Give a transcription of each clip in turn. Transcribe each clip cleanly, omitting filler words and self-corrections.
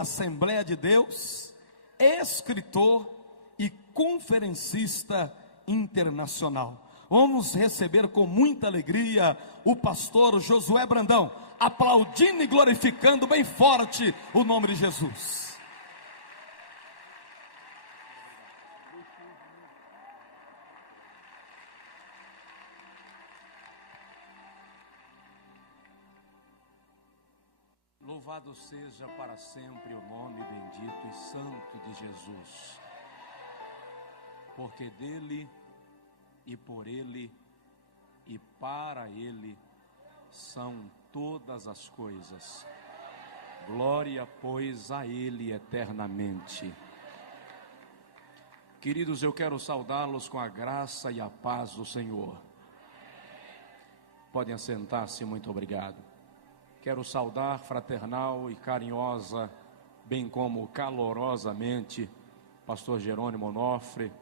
Assembleia de Deus, escritor e conferencista internacional. Vamos receber com muita alegria o pastor Josué Brandão, aplaudindo e glorificando bem forte o nome de Jesus. Louvado seja para sempre o nome bendito e santo de Jesus, porque dele e por ele e para ele são todas as coisas. Glória, pois, a ele eternamente. Queridos, eu quero saudá-los com a graça e a paz do Senhor. Podem assentar-se, muito obrigado. Quero saudar fraternal e carinhosa, bem como calorosamente, pastor Jerônimo Onofre,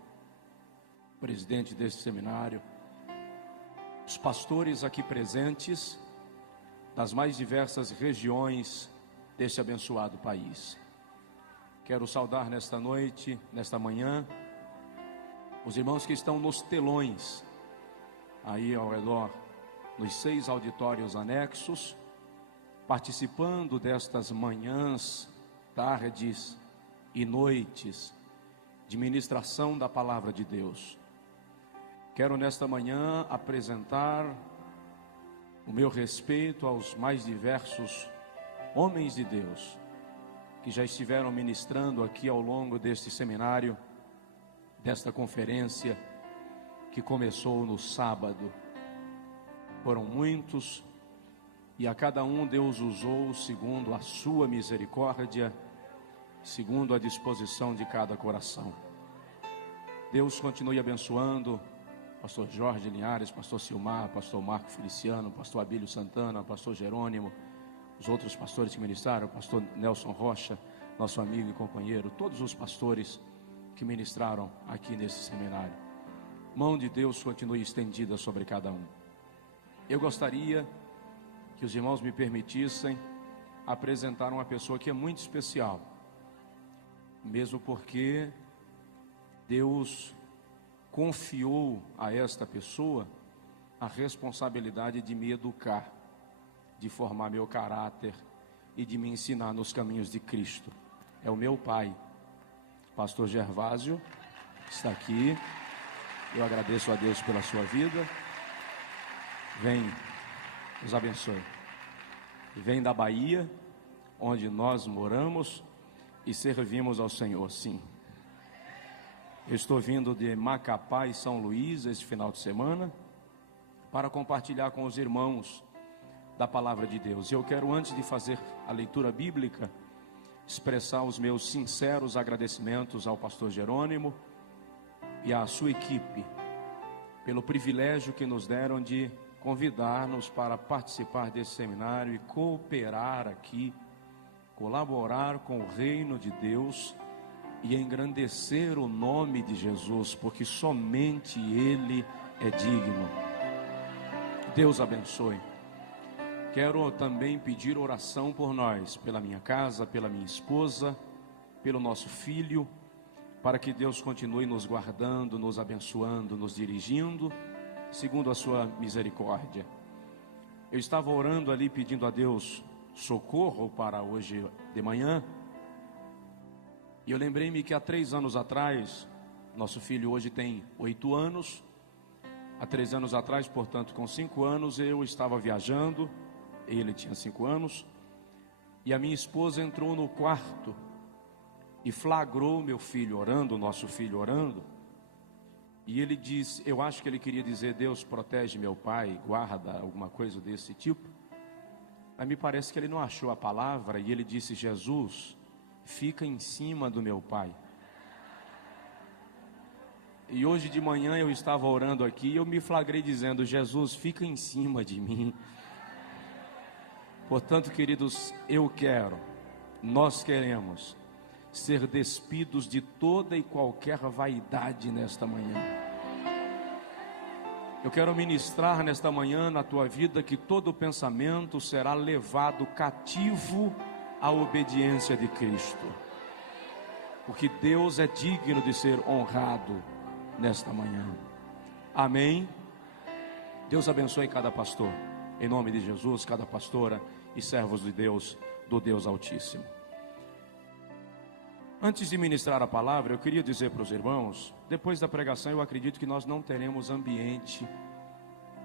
presidente deste seminário, os pastores aqui presentes, das mais diversas regiões deste abençoado país. Quero saudar nesta noite, nesta manhã, os irmãos que estão nos telões, aí ao redor, nos 6 auditórios anexos, participando destas manhãs, tardes e noites de ministração da palavra de Deus. Quero nesta manhã apresentar o meu respeito aos mais diversos homens de Deus que já estiveram ministrando aqui ao longo deste seminário, desta conferência que começou no sábado. Foram muitos, e a cada um Deus usou segundo a sua misericórdia, segundo a disposição de cada coração. Deus continue abençoando pastor Jorge Linhares, pastor Silmar, pastor Marco Feliciano, pastor Abílio Santana, pastor Jerônimo, os outros pastores que ministraram, pastor Nelson Rocha, nosso amigo e companheiro, todos os pastores que ministraram aqui nesse seminário. Mão de Deus continue estendida sobre cada um. Eu gostaria que os irmãos me permitissem apresentar uma pessoa que é muito especial, mesmo porque Deus confiou a esta pessoa a responsabilidade de me educar, de formar meu caráter e de me ensinar nos caminhos de Cristo. É o meu pai, pastor Gervásio, está aqui. Eu agradeço a Deus pela sua vida. Vem, nos abençoe. Vem da Bahia, onde nós moramos e servimos ao Senhor, sim. Eu estou vindo de Macapá e São Luís este final de semana para compartilhar com os irmãos da palavra de Deus. Eu quero, antes de fazer a leitura bíblica, expressar os meus sinceros agradecimentos ao pastor Jerônimo e à sua equipe pelo privilégio que nos deram de convidar-nos para participar desse seminário e cooperar aqui, colaborar com o reino de Deus e engrandecer o nome de Jesus, porque somente Ele é digno. Deus abençoe. Quero também pedir oração por nós, pela minha casa, pela minha esposa, pelo nosso filho, para que Deus continue nos guardando, nos abençoando, nos dirigindo, segundo a sua misericórdia. Eu estava orando ali, pedindo a Deus socorro para hoje de manhã, e eu lembrei-me que há 3 anos atrás, nosso filho hoje tem 8 anos, há 3 anos atrás, portanto com 5 anos, eu estava viajando, ele tinha 5 anos, e a minha esposa entrou no quarto e flagrou meu filho orando, nosso filho orando, e ele disse, eu acho que ele queria dizer, Deus protege meu pai, guarda, alguma coisa desse tipo, mas me parece que ele não achou a palavra, e ele disse, Jesus, fica em cima do meu pai. E hoje de manhã eu estava orando aqui, e eu me flagrei dizendo, Jesus, fica em cima de mim. Portanto, queridos, nós queremos ser despidos de toda e qualquer vaidade nesta manhã. Eu quero ministrar nesta manhã na tua vida que todo pensamento será levado cativo a obediência de Cristo, porque Deus é digno de ser honrado nesta manhã. Amém. Deus abençoe cada pastor, em nome de Jesus, cada pastora e servos de Deus, do Deus Altíssimo. Antes de ministrar a palavra, eu queria dizer para os irmãos, depois da pregação eu acredito que nós não teremos ambiente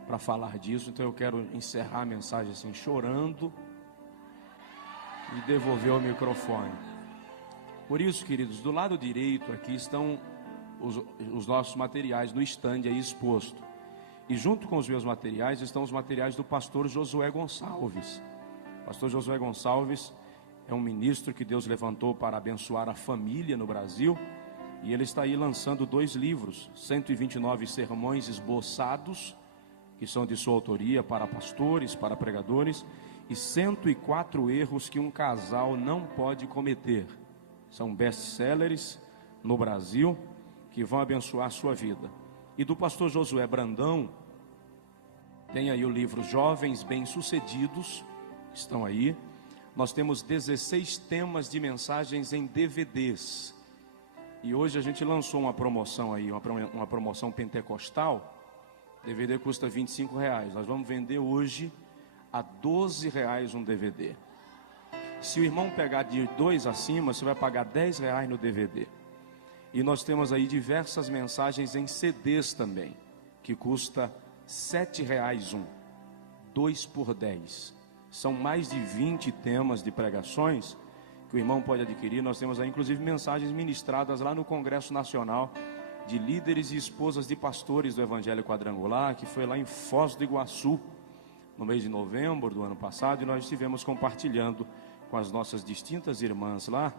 para falar disso, então eu quero encerrar a mensagem assim, chorando e devolver o microfone. Por isso, queridos, do lado direito aqui estão os nossos materiais no estande aí exposto. E junto com os meus materiais estão os materiais do pastor Josué Gonçalves. O pastor Josué Gonçalves é um ministro que Deus levantou para abençoar a família no Brasil. E ele está aí lançando 2 livros, 129 sermões esboçados, que são de sua autoria para pastores, para pregadores, e 104 erros que um casal não pode cometer. São best-sellers no Brasil, que vão abençoar a sua vida. E do pastor Josué Brandão, tem aí o livro Jovens Bem-Sucedidos, estão aí. Nós temos 16 temas de mensagens em DVDs. E hoje a gente lançou uma promoção aí, uma promoção pentecostal. DVD custa R$25. Nós vamos vender hoje a R$12 um DVD. Se o irmão pegar de 2 acima, você vai pagar R$10 no DVD. E nós temos aí diversas mensagens em CDs também, que custa R$7 um, 2 por 10. São mais de 20 temas de pregações que o irmão pode adquirir. Nós temos aí inclusive mensagens ministradas lá no Congresso Nacional de líderes e esposas de pastores do Evangelho Quadrangular, que foi lá em Foz do Iguaçu, no mês de novembro do ano passado, e nós estivemos compartilhando com as nossas distintas irmãs lá,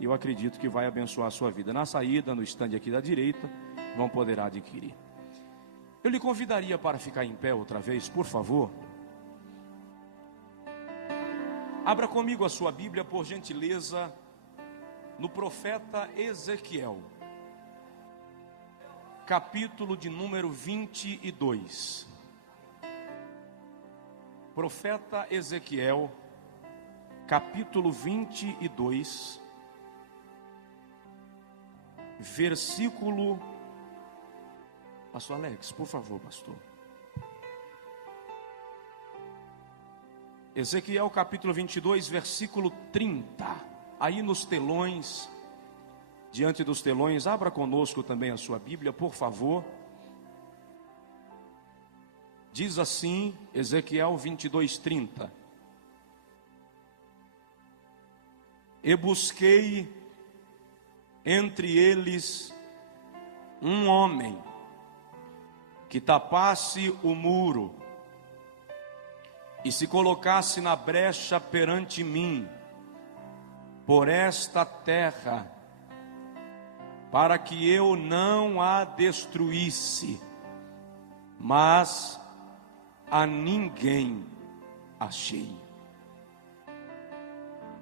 e eu acredito que vai abençoar a sua vida. Na saída, no estande aqui da direita, vão poder adquirir. Eu lhe convidaria para ficar em pé outra vez, por favor. Abra comigo a sua Bíblia, por gentileza, no profeta Ezequiel, capítulo de número 22. Profeta Ezequiel, capítulo 22, versículo... Pastor Alex, por favor, pastor. Ezequiel capítulo 22, versículo 30. Aí nos telões, diante dos telões, abra conosco também a sua Bíblia, por favor. Diz assim, Ezequiel 22, 30. E busquei entre eles um homem que tapasse o muro e se colocasse na brecha perante mim, por esta terra, para que eu não a destruísse, mas a ninguém achei.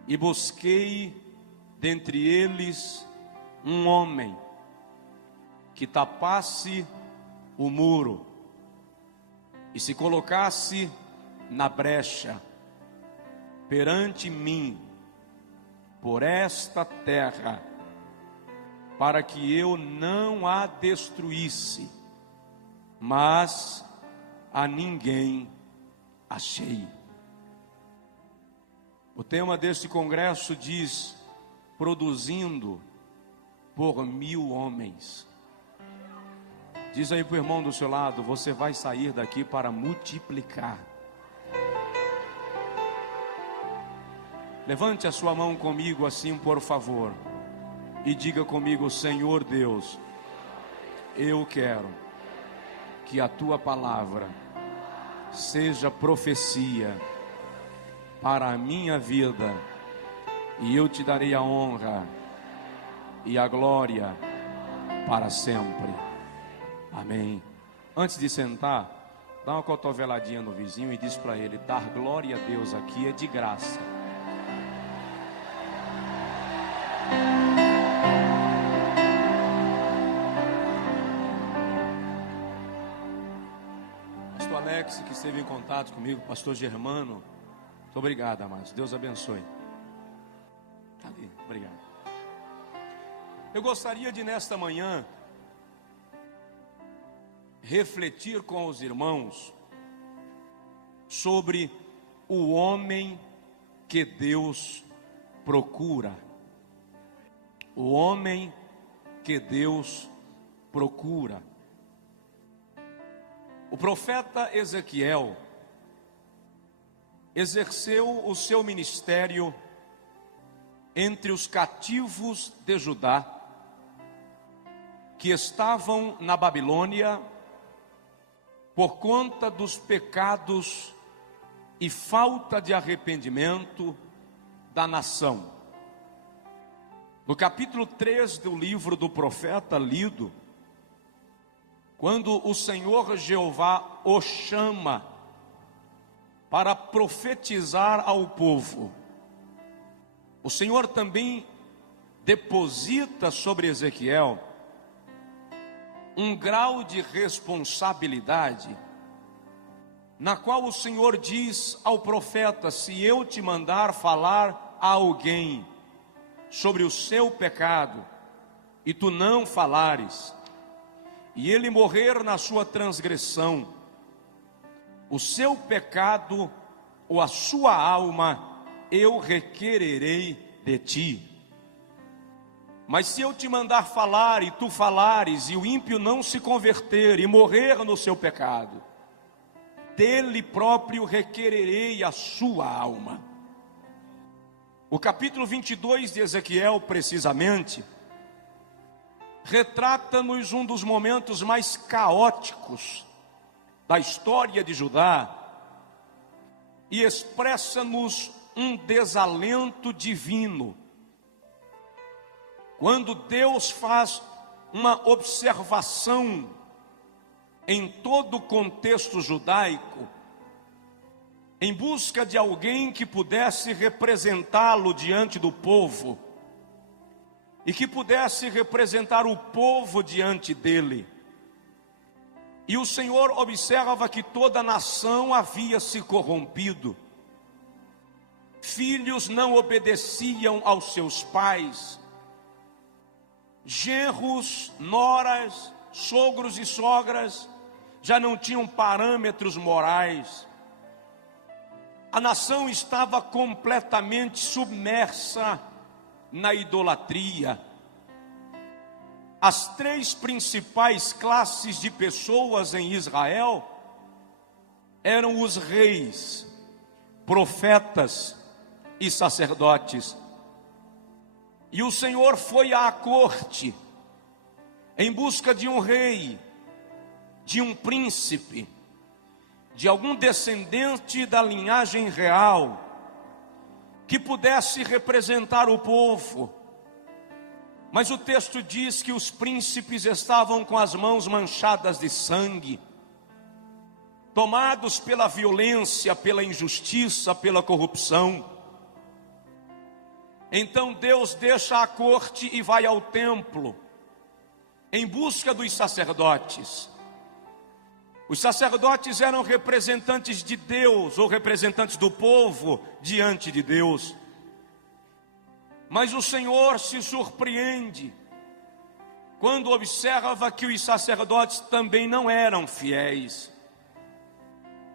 E busquei dentre eles um homem que tapasse o muro e se colocasse na brecha perante mim, por esta terra, para que eu não a destruísse, mas a ninguém achei. O tema deste congresso diz: produzindo por 1000 homens. Diz aí para o irmão do seu lado: você vai sair daqui para multiplicar. Levante a sua mão comigo assim, por favor, e diga comigo: Senhor Deus, eu quero que a tua palavra seja profecia para a minha vida, e eu te darei a honra e a glória para sempre. Amém. Antes de sentar, dá uma cotoveladinha no vizinho e diz para ele: dar glória a Deus aqui é de graça. Pastor Alex, que esteve em contato comigo, pastor Germano, muito obrigado, amados. Deus abençoe. ali. Obrigado. Eu gostaria de, nesta manhã, refletir com os irmãos sobre o homem que Deus procura. O homem que Deus procura. O profeta Ezequiel exerceu o seu ministério entre os cativos de Judá, que estavam na Babilônia por conta dos pecados e falta de arrependimento da nação. No capítulo 3 do livro do profeta lido, quando o Senhor Jeová o chama para profetizar ao povo, o Senhor também deposita sobre Ezequiel um grau de responsabilidade, na qual o Senhor diz ao profeta: se eu te mandar falar a alguém sobre o seu pecado, e tu não falares, e ele morrer na sua transgressão, o seu pecado ou a sua alma eu requererei de ti. Mas se eu te mandar falar e tu falares, e o ímpio não se converter e morrer no seu pecado, dele próprio requererei a sua alma. O capítulo 22 de Ezequiel, precisamente, retrata-nos um dos momentos mais caóticos da história de Judá e expressa-nos um desalento divino. Quando Deus faz uma observação em todo o contexto judaico, em busca de alguém que pudesse representá-lo diante do povo, e que pudesse representar o povo diante dele. E o Senhor observa que toda a nação havia se corrompido. Filhos não obedeciam aos seus pais. Genros, noras, sogros e sogras já não tinham parâmetros morais. A nação estava completamente submersa na idolatria. As três principais classes de pessoas em Israel eram os reis, profetas e sacerdotes. E o Senhor foi à corte em busca de um rei, de um príncipe, de algum descendente da linhagem real, que pudesse representar o povo. Mas o texto diz que os príncipes estavam com as mãos manchadas de sangue, tomados pela violência, pela injustiça, pela corrupção. Então Deus deixa a corte e vai ao templo, em busca dos sacerdotes. Os sacerdotes eram representantes de Deus, ou representantes do povo diante de Deus. Mas o Senhor se surpreende quando observa que os sacerdotes também não eram fiéis.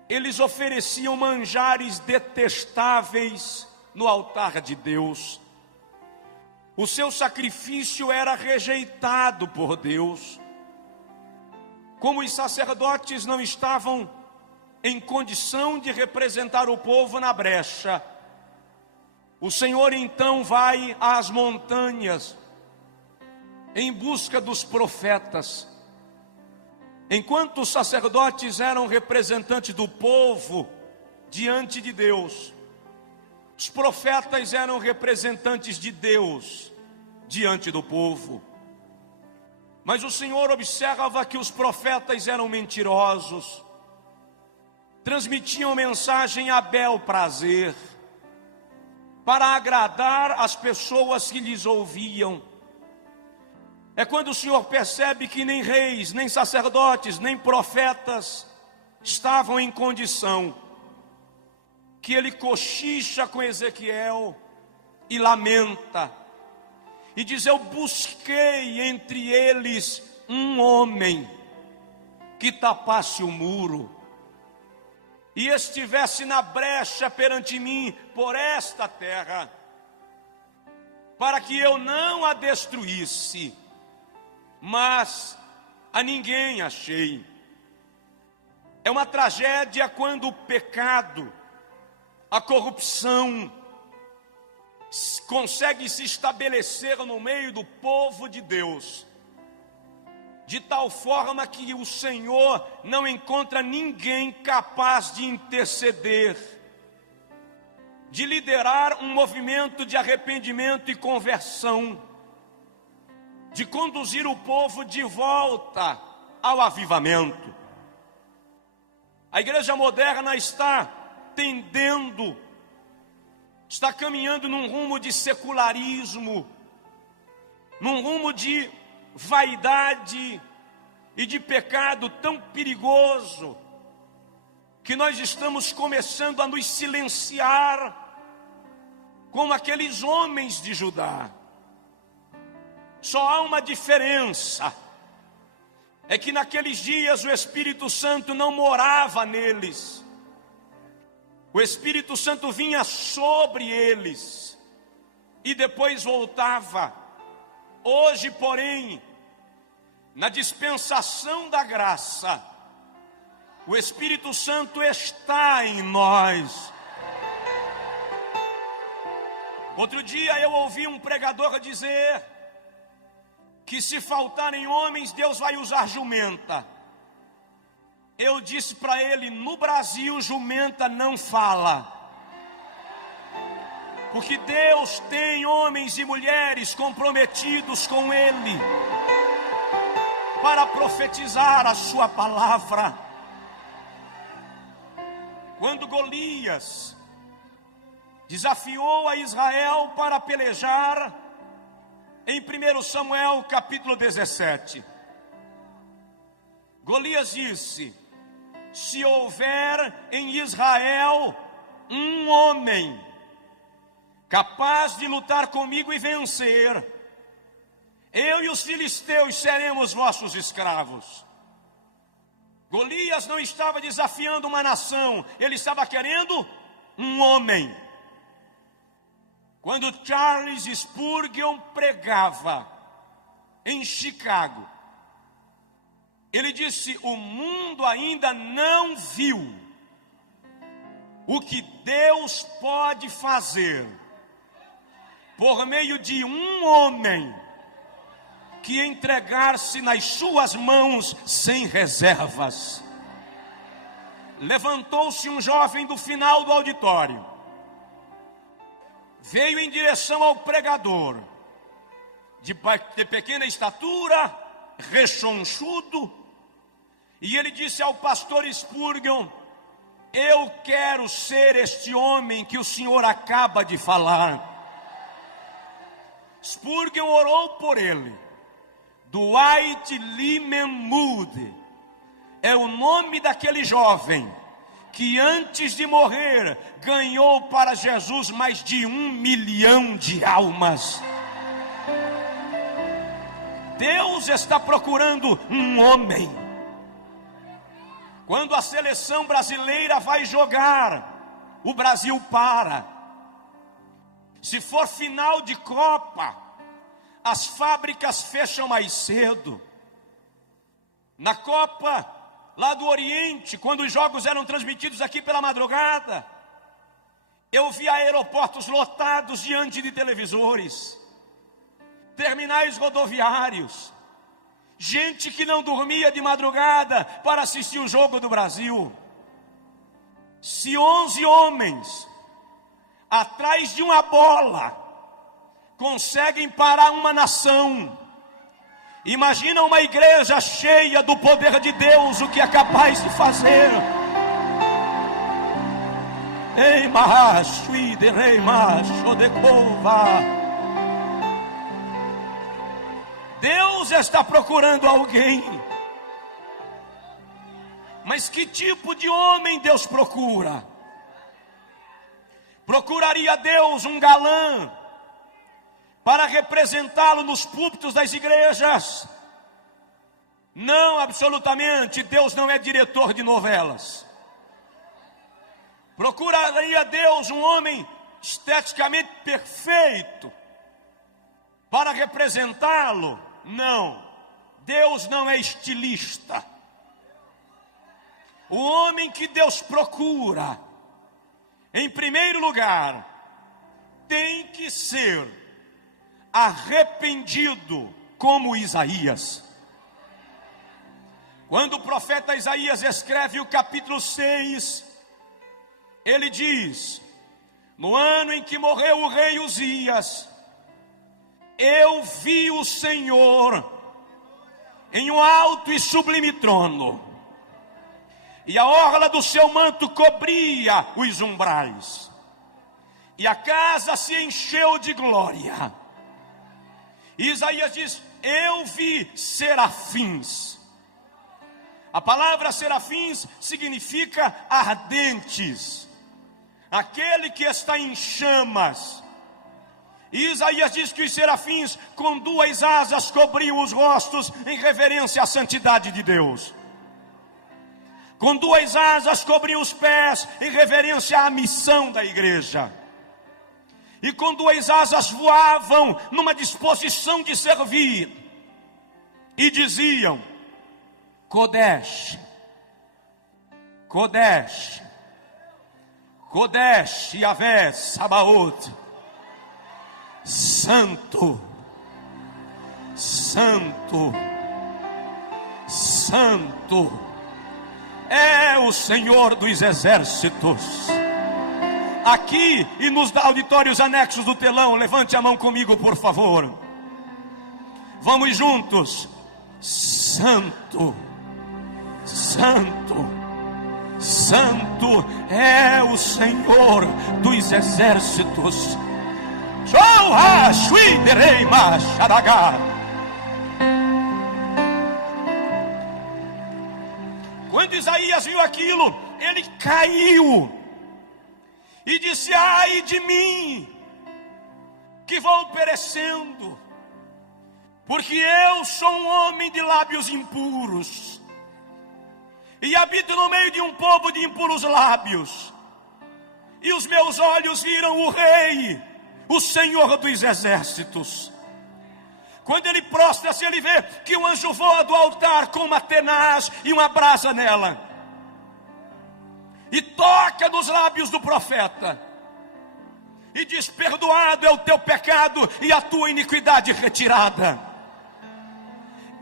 Eles ofereciam manjares detestáveis no altar de Deus. O seu sacrifício era rejeitado por Deus. Como os sacerdotes não estavam em condição de representar o povo na brecha, o Senhor então vai às montanhas em busca dos profetas. Enquanto os sacerdotes eram representantes do povo diante de Deus, os profetas eram representantes de Deus diante do povo. Mas o Senhor observa que os profetas eram mentirosos, transmitiam mensagem a bel prazer, para agradar as pessoas que lhes ouviam. É quando o Senhor percebe que nem reis, nem sacerdotes, nem profetas estavam em condição, que ele cochicha com Ezequiel e lamenta. E diz: eu busquei entre eles um homem que tapasse o muro e estivesse na brecha perante mim por esta terra, para que eu não a destruísse, mas a ninguém achei. É uma tragédia quando o pecado, a corrupção, consegue se estabelecer no meio do povo de Deus, de tal forma que o Senhor não encontra ninguém capaz de interceder, de liderar um movimento de arrependimento e conversão, de conduzir o povo de volta ao avivamento. A igreja moderna está tendendo, está caminhando num rumo de secularismo, num rumo de vaidade e de pecado tão perigoso, que nós estamos começando a nos silenciar como aqueles homens de Judá. Só há uma diferença, é que naqueles dias o Espírito Santo não morava neles, o Espírito Santo vinha sobre eles e depois voltava. Hoje, porém, na dispensação da graça, o Espírito Santo está em nós. Outro dia eu ouvi um pregador dizer que se faltarem homens, Deus vai usar jumenta. Eu disse para ele: no Brasil jumenta não fala, porque Deus tem homens e mulheres comprometidos com Ele para profetizar a sua palavra. Quando Golias desafiou a Israel para pelejar, em 1 Samuel capítulo 17, Golias disse: se houver em Israel um homem capaz de lutar comigo e vencer, eu e os filisteus seremos vossos escravos. Golias não estava desafiando uma nação, ele estava querendo um homem. Quando Charles Spurgeon pregava em Chicago, ele disse: o mundo ainda não viu o que Deus pode fazer por meio de um homem que entregar-se nas suas mãos sem reservas. Levantou-se um jovem do final do auditório, veio em direção ao pregador, de pequena estatura, rechonchudo, e ele disse ao pastor Spurgeon: eu quero ser este homem que o senhor acaba de falar. Spurgeon orou por ele. Dwight Lyman Moody é o nome daquele jovem que antes de morrer ganhou para Jesus mais de 1 milhão de almas. Deus está procurando um homem. Quando a seleção brasileira vai jogar, o Brasil para. Se for final de Copa, as fábricas fecham mais cedo. Na Copa lá do Oriente, quando os jogos eram transmitidos aqui pela madrugada, eu vi aeroportos lotados diante de televisores, terminais rodoviários, gente que não dormia de madrugada para assistir o jogo do Brasil. Se 11 homens atrás de uma bola conseguem parar uma nação, imagina uma igreja cheia do poder de Deus, o que é capaz de fazer. Ei, macho, rei macho de cova. Deus está procurando alguém. Mas que tipo de homem Deus procura? Procuraria Deus um galã para representá-lo nos púlpitos das igrejas. Não, absolutamente, Deus não é diretor de novelas. Procuraria Deus um homem esteticamente perfeito para representá-lo? Não, Deus não é estilista. O homem que Deus procura, em primeiro lugar, tem que ser arrependido como Isaías. Quando o profeta Isaías escreve o capítulo 6, ele diz: no ano em que morreu o rei Uzias, eu vi o Senhor em um alto e sublime trono, e a orla do seu manto cobria os umbrais, e a casa se encheu de glória. E Isaías diz: eu vi serafins. A palavra serafins significa ardentes, aquele que está em chamas. E Isaías diz que os serafins com duas asas cobriam os rostos em reverência à santidade de Deus. Com duas asas cobriam os pés em reverência à missão da igreja. E com duas asas voavam numa disposição de servir. E diziam: Kodesh, Kodesh, Kodesh Yahvé Sabaoth, Santo, Santo, Santo é o Senhor dos exércitos. Aqui e nos auditórios anexos do telão, levante a mão comigo, por favor. Vamos juntos. Santo, Santo, Santo é o Senhor dos exércitos. Quando Isaías viu aquilo, ele caiu e disse: ai de mim, que vou perecendo, porque eu sou um homem de lábios impuros, e habito no meio de um povo de impuros lábios, e os meus olhos viram o Rei, o Senhor dos exércitos. Quando ele prostra-se, ele vê que o anjo voa do altar com uma tenaz e uma brasa nela, e toca nos lábios do profeta, e diz: perdoado é o teu pecado e a tua iniquidade retirada.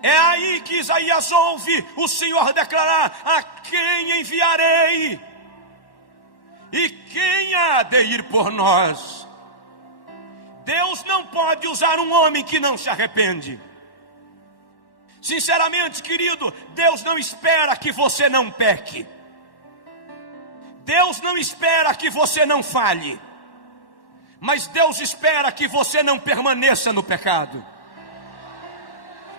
É aí que Isaías ouve o Senhor declarar: a quem enviarei? E quem há de ir por nós? Deus não pode usar um homem que não se arrepende. Sinceramente, querido, Deus não espera que você não peque. Deus não espera que você não falhe. Mas Deus espera que você não permaneça no pecado.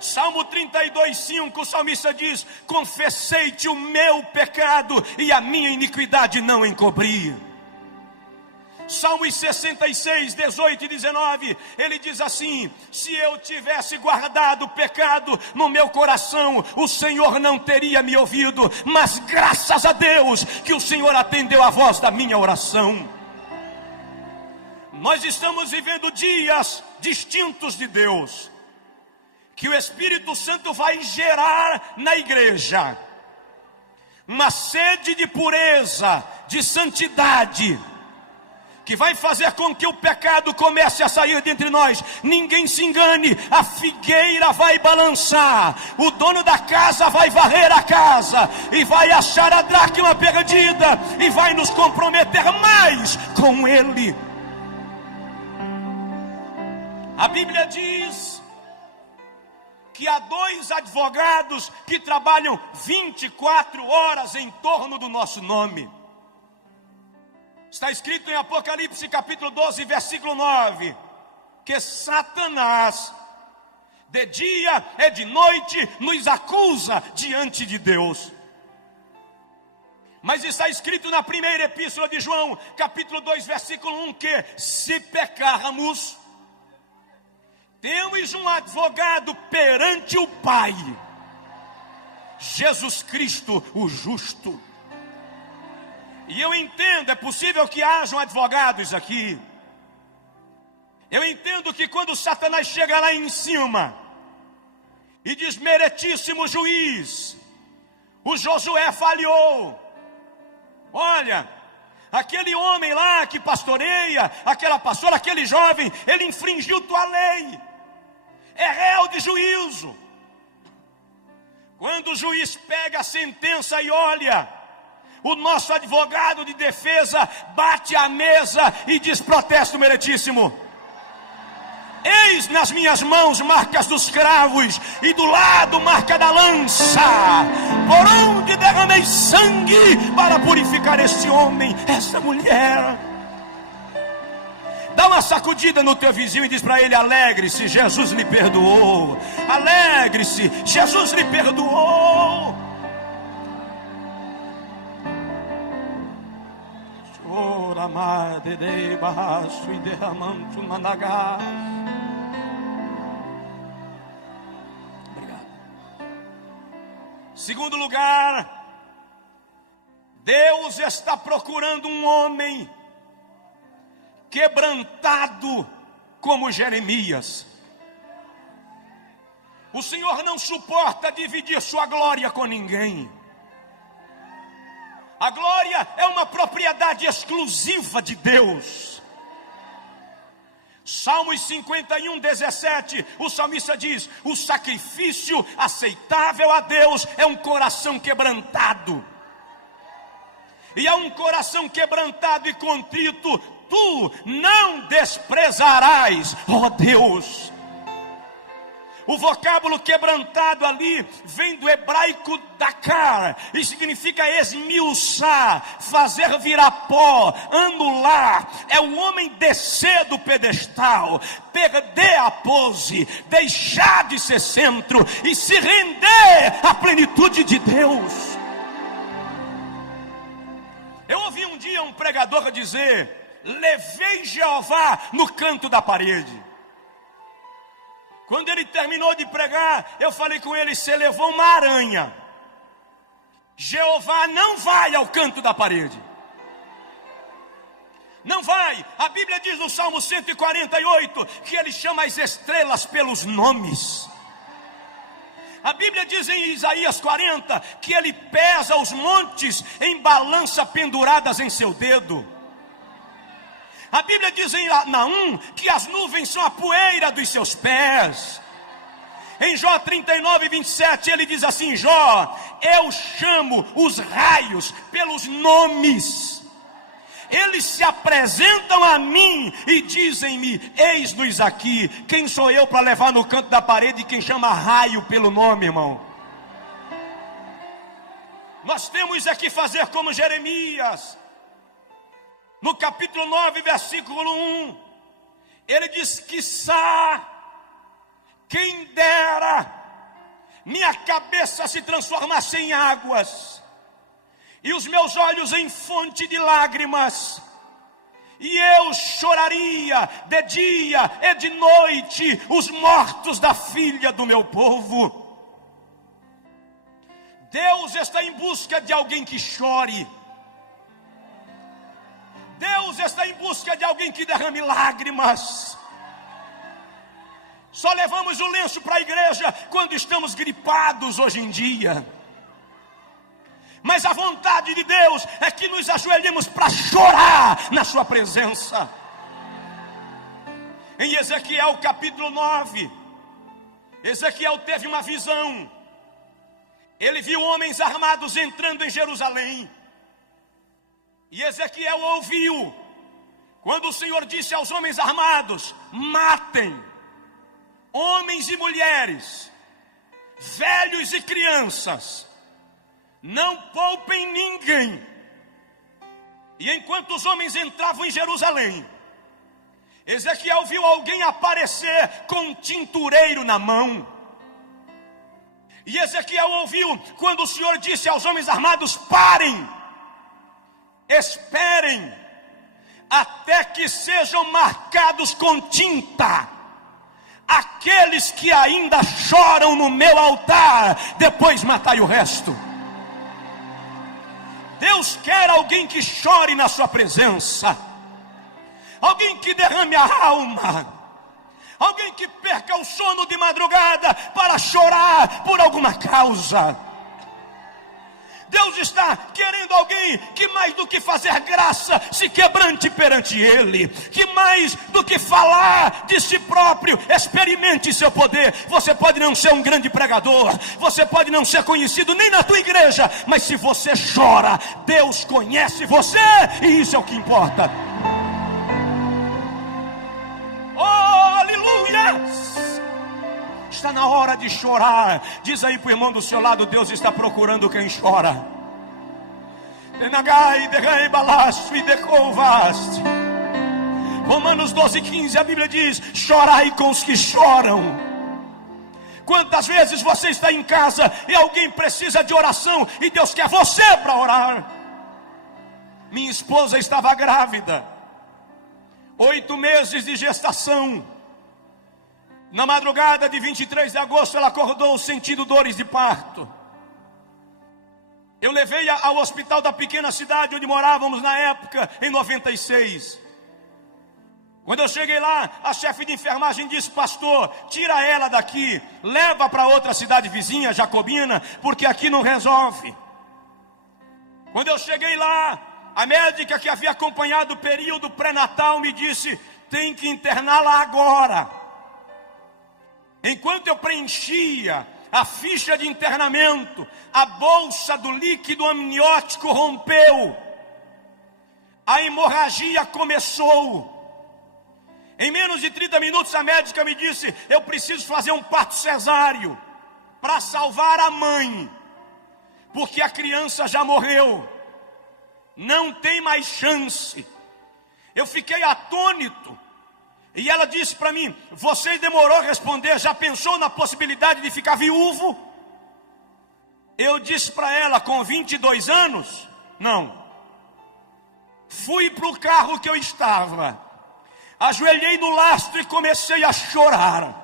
Salmo 32:5, o salmista diz: confessei-te o meu pecado e a minha iniquidade não encobri. Salmos 66, 18 e 19, ele diz assim: se eu tivesse guardado o pecado no meu coração, o Senhor não teria me ouvido, mas graças a Deus que o Senhor atendeu a voz da minha oração. Nós estamos vivendo dias distintos de Deus, que o Espírito Santo vai gerar na igreja uma sede de pureza, de santidade, que vai fazer com que o pecado comece a sair de entre nós. Ninguém se engane, a figueira vai balançar, o dono da casa vai varrer a casa, e vai achar a dracma perdida, e vai nos comprometer mais com ele. A Bíblia diz que há 2 advogados que trabalham 24 horas em torno do nosso nome. Está escrito em Apocalipse capítulo 12, versículo 9, que Satanás, de dia e de noite, nos acusa diante de Deus. Mas está escrito na primeira epístola de João, capítulo 2, versículo 1, que se pecarmos, Temos um advogado perante o Pai, Jesus Cristo, o justo. E eu entendo, é possível que hajam advogados aqui. Eu entendo que quando Satanás chega lá em cima e diz: meritíssimo juiz, o Josué falhou. Olha, aquele homem lá que pastoreia, aquela pastora, aquele jovem, ele infringiu tua lei, é réu de juízo. Quando o juiz pega a sentença e olha, o nosso advogado de defesa bate a mesa e diz: protesto meritíssimo, eis nas minhas mãos marcas dos cravos e do lado marca da lança, por onde derramei sangue para purificar este homem, essa mulher. Dá uma sacudida no teu vizinho e diz para ele: alegre-se, Jesus lhe perdoou. Alegre-se, Jesus lhe perdoou. Ora madre de baixo e derramando managá. Obrigado. Segundo lugar, Deus está procurando um homem quebrantado como Jeremias. O Senhor não suporta dividir sua glória com ninguém. A glória é uma propriedade exclusiva de Deus. Salmos 51, 17, o salmista diz: o sacrifício aceitável a Deus é um coração quebrantado. E a um coração quebrantado e contrito tu não desprezarás, ó Deus. O vocábulo quebrantado ali vem do hebraico dakar e significa esmiuçar, fazer virar pó, anular. É o homem descer do pedestal, perder a pose, deixar de ser centro e se render à plenitude de Deus. Eu ouvi um dia um pregador dizer: levei Jeová no canto da parede. Quando ele terminou de pregar, eu falei com ele: você levou uma aranha. Jeová não vai ao canto da parede. Não vai. A Bíblia diz no Salmo 148 que ele chama as estrelas pelos nomes. A Bíblia diz em Isaías 40 que ele pesa os montes em balança penduradas em seu dedo. A Bíblia diz em Naum que as nuvens são a poeira dos seus pés. Em Jó 39, 27 ele diz assim: Jó, eu chamo os raios pelos nomes. Eles se apresentam a mim e dizem-me: eis-nos aqui. Quem sou eu para levar no canto da parede quem chama raio pelo nome, irmão? Nós temos aqui fazer como Jeremias. No capítulo 9, versículo 1, ele diz: quiçá, quem dera, minha cabeça se transformasse em águas, e os meus olhos em fonte de lágrimas, e eu choraria de dia e de noite os mortos da filha do meu povo. Deus está em busca de alguém que chore. Deus está em busca de alguém que derrame lágrimas. Só levamos o lenço para a igreja quando estamos gripados hoje em dia. Mas a vontade de Deus é que nos ajoelhemos para chorar na sua presença. Em Ezequiel capítulo 9, Ezequiel teve uma visão. Ele viu homens armados entrando em Jerusalém. E Ezequiel ouviu quando o Senhor disse aos homens armados: matem homens e mulheres, velhos e crianças, não poupem ninguém. E enquanto os homens entravam em Jerusalém, Ezequiel viu alguém aparecer com um tintureiro na mão. E Ezequiel ouviu quando o Senhor disse aos homens armados: parem, esperem até que sejam marcados com tinta aqueles que ainda choram no meu altar, depois matai o resto. Deus quer alguém que chore na sua presença, alguém que derrame a alma, alguém que perca o sono de madrugada para chorar por alguma causa. Deus está querendo alguém que mais do que fazer graça, se quebrante perante Ele, que mais do que falar de si próprio, experimente seu poder. Você pode não ser um grande pregador, você pode não ser conhecido nem na tua igreja, mas se você chora, Deus conhece você, e isso é o que importa. Oh, aleluia! Está na hora de chorar. Diz aí para o irmão do seu lado: Deus está procurando quem chora. Romanos 12:15, a Bíblia diz: chorai com os que choram. Quantas vezes você está em casa e alguém precisa de oração e Deus quer você para orar? Minha esposa estava grávida, 8 meses de gestação. Na madrugada de 23 de agosto, ela acordou sentindo dores de parto. Eu levei-a ao hospital da pequena cidade onde morávamos na época, em 96. Quando eu cheguei lá, a chefe de enfermagem disse: pastor, tira ela daqui, leva para outra cidade vizinha, Jacobina, porque aqui não resolve. Quando eu cheguei lá, a médica que havia acompanhado o período pré-natal me disse: tem que interná-la agora. Enquanto eu preenchia a ficha de internamento, a bolsa do líquido amniótico rompeu. A hemorragia começou. Em menos de 30 minutos a médica me disse: eu preciso fazer um parto cesáreo para salvar a mãe, porque a criança já morreu. Não tem mais chance. Eu fiquei atônito. E ela disse para mim: você demorou a responder, já pensou na possibilidade de ficar viúvo? Eu disse para ela: com 22 anos, não. Fui para o carro que eu estava, ajoelhei no lastro e comecei a chorar.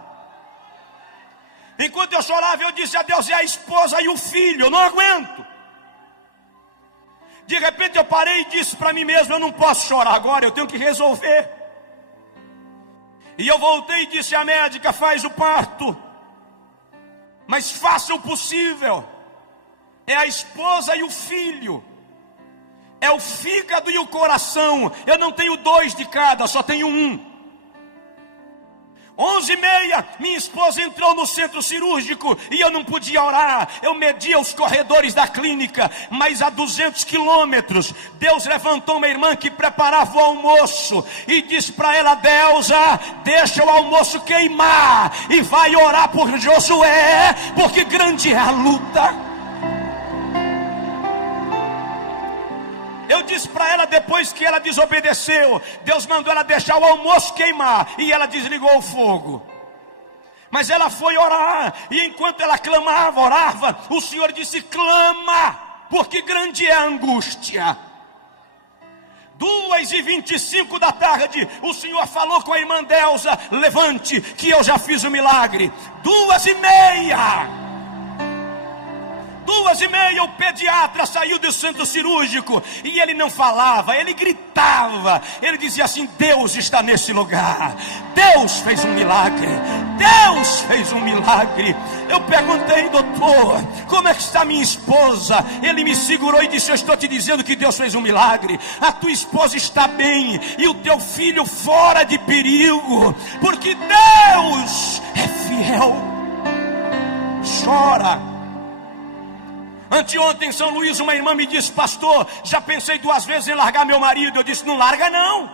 Enquanto eu chorava, eu disse a Deus: é a esposa e o filho, eu não aguento. De repente eu parei e disse para mim mesmo: eu não posso chorar agora, eu tenho que resolver. E eu voltei e disse à médica: faz o parto, mas faça o possível. É a esposa e o filho, é o fígado e o coração. Eu não tenho 2 de cada, só tenho um. 11h30, minha esposa entrou no centro cirúrgico e eu não podia orar. Eu media os corredores da clínica, mas a 200 quilômetros, Deus levantou uma irmã que preparava o almoço e disse para ela: Deusa, deixa o almoço queimar e vai orar por Josué, porque grande é a luta. Eu disse para ela, depois que ela desobedeceu, Deus mandou ela deixar o almoço queimar, e ela desligou o fogo. Mas ela foi orar, e enquanto ela clamava, orava, o Senhor disse: clama, porque grande é a angústia. 2h25 da tarde, o Senhor falou com a irmã Deusa: levante, que eu já fiz o milagre. 2h30, o pediatra saiu do centro cirúrgico e ele não falava, ele gritava, ele dizia assim: Deus está nesse lugar, Deus fez um milagre, Deus fez um milagre. Eu perguntei: doutor, como é que está minha esposa? Ele me segurou e disse: eu estou te dizendo que Deus fez um milagre, a tua esposa está bem e o teu filho fora de perigo, porque Deus é fiel. Chora. Anteontem em São Luís, uma irmã me disse: pastor, já pensei 2 vezes em largar meu marido. Eu disse: não larga não.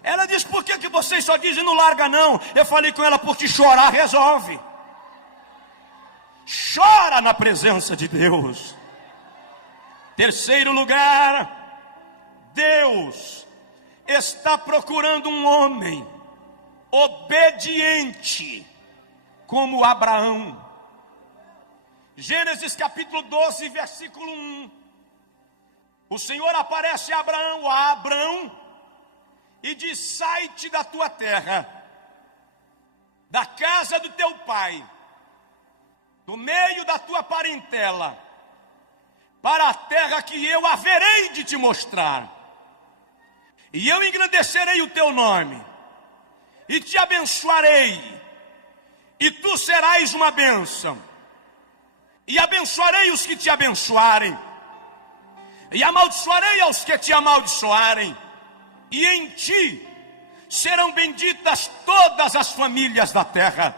Ela disse: por que vocês só dizem não larga não? Eu falei com ela: porque chorar resolve. Chora na presença de Deus. Terceiro lugar, Deus está procurando um homem obediente como Abraão. Gênesis capítulo 12, versículo 1. O Senhor aparece a Abraão, e diz: sai-te da tua terra, da casa do teu pai, do meio da tua parentela, para a terra que eu haverei de te mostrar. E eu engrandecerei o teu nome, e te abençoarei, e tu serás uma bênção. E abençoarei os que te abençoarem, e amaldiçoarei aos que te amaldiçoarem. E em ti serão benditas todas as famílias da terra.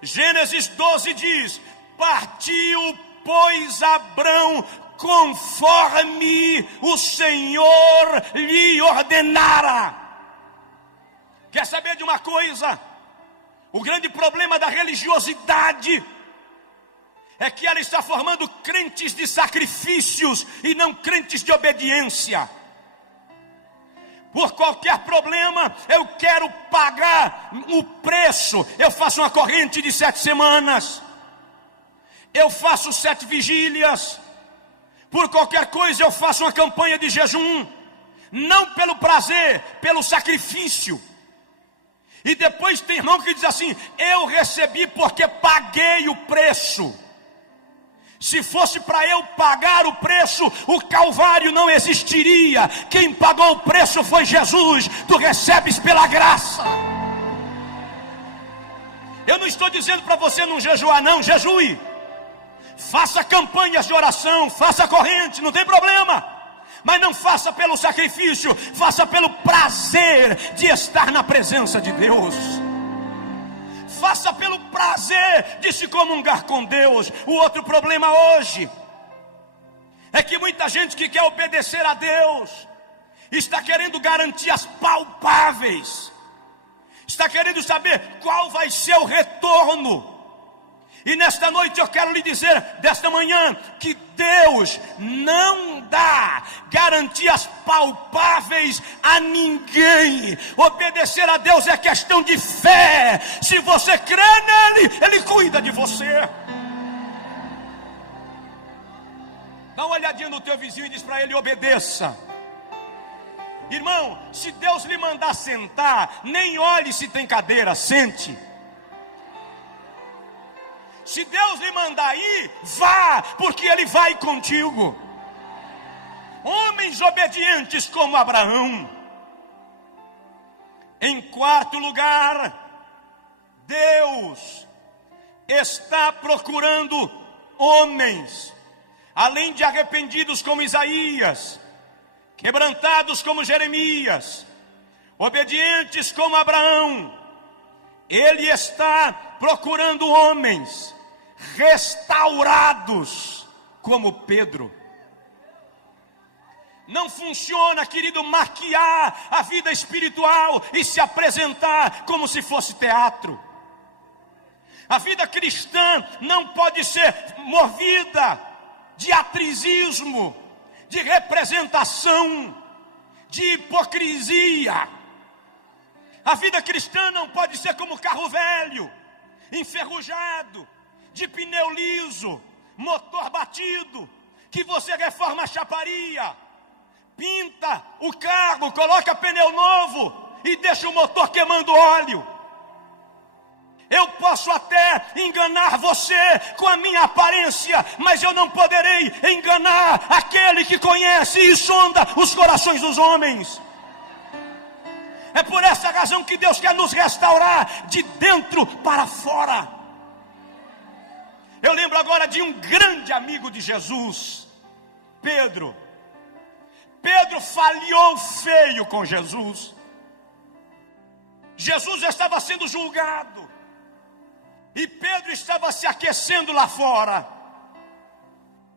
Gênesis 12 diz: partiu, pois, Abrão conforme o Senhor lhe ordenara. Quer saber de uma coisa? O grande problema da religiosidade é que ela está formando crentes de sacrifícios e não crentes de obediência. Por qualquer problema, eu quero pagar o preço. Eu faço uma corrente de 7 semanas. Eu faço 7 vigílias. Por qualquer coisa, eu faço uma campanha de jejum. Não pelo prazer, pelo sacrifício. E depois tem irmão que diz assim: eu recebi porque paguei o preço. Se fosse para eu pagar o preço, o Calvário não existiria. Quem pagou o preço foi Jesus. Tu recebes pela graça. Eu não estou dizendo para você não jejuar, não. Jejue. Faça campanhas de oração, faça corrente, não tem problema. Mas não faça pelo sacrifício, faça pelo prazer de estar na presença de Deus. Faça pelo prazer de se comungar com Deus. O outro problema hoje é que muita gente que quer obedecer a Deus está querendo garantias palpáveis, está querendo saber qual vai ser o retorno. E nesta noite eu quero lhe dizer, desta manhã, que Deus não dá garantias palpáveis a ninguém. Obedecer a Deus é questão de fé. Se você crê nele, ele cuida de você. Dá uma olhadinha no teu vizinho e diz para ele: obedeça. Irmão, se Deus lhe mandar sentar, nem olhe se tem cadeira, sente. Se Deus lhe mandar ir, vá, porque Ele vai contigo. Homens obedientes como Abraão. Em quarto lugar, Deus está procurando homens, além de arrependidos como Isaías, quebrantados como Jeremias, obedientes como Abraão. Ele está procurando homens restaurados como Pedro. Não funciona, querido, maquiar a vida espiritual e se apresentar como se fosse teatro. A vida cristã não pode ser movida de atrizismo, de representação, de hipocrisia. A vida cristã não pode ser como carro velho, enferrujado, de pneu liso, motor batido, que você reforma a chaparia, pinta o carro, coloca pneu novo e deixa o motor queimando óleo. Eu posso até enganar você com a minha aparência, mas eu não poderei enganar aquele que conhece e sonda os corações dos homens. É por essa razão que Deus quer nos restaurar de dentro para fora. Eu lembro agora de um grande amigo de Jesus, Pedro. Pedro falhou feio com Jesus. Jesus estava sendo julgado e Pedro estava se aquecendo lá fora.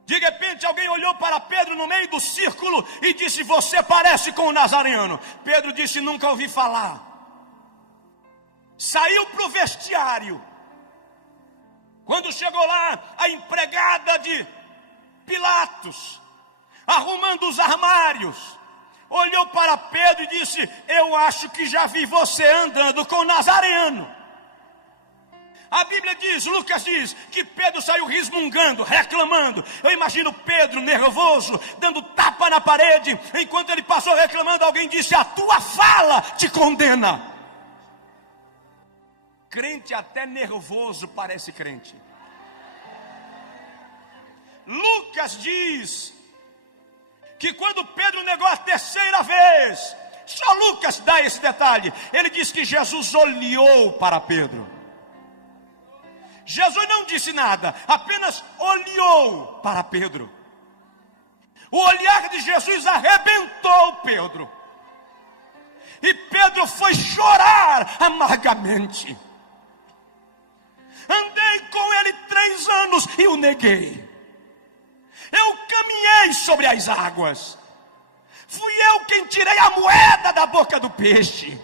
De repente alguém olhou para Pedro no meio do círculo e disse: você parece com o Nazareno. Pedro disse: nunca ouvi falar. Saiu para o vestiário. Quando chegou lá, a empregada de Pilatos, arrumando os armários, olhou para Pedro e disse: eu acho que já vi você andando com o Nazareno. A Bíblia diz, Lucas diz, que Pedro saiu resmungando, reclamando. Eu imagino Pedro nervoso, dando tapa na parede. Enquanto ele passou reclamando, alguém disse: a tua fala te condena. Crente até nervoso parece crente. Lucas diz que quando Pedro negou a terceira vez, só Lucas dá esse detalhe, ele diz que Jesus olhou para Pedro. Jesus não disse nada, apenas olhou para Pedro. O olhar de Jesus arrebentou Pedro. E Pedro foi chorar amargamente. Andei com ele 3 anos e o neguei. Eu caminhei sobre as águas. Fui eu quem tirei a moeda da boca do peixe.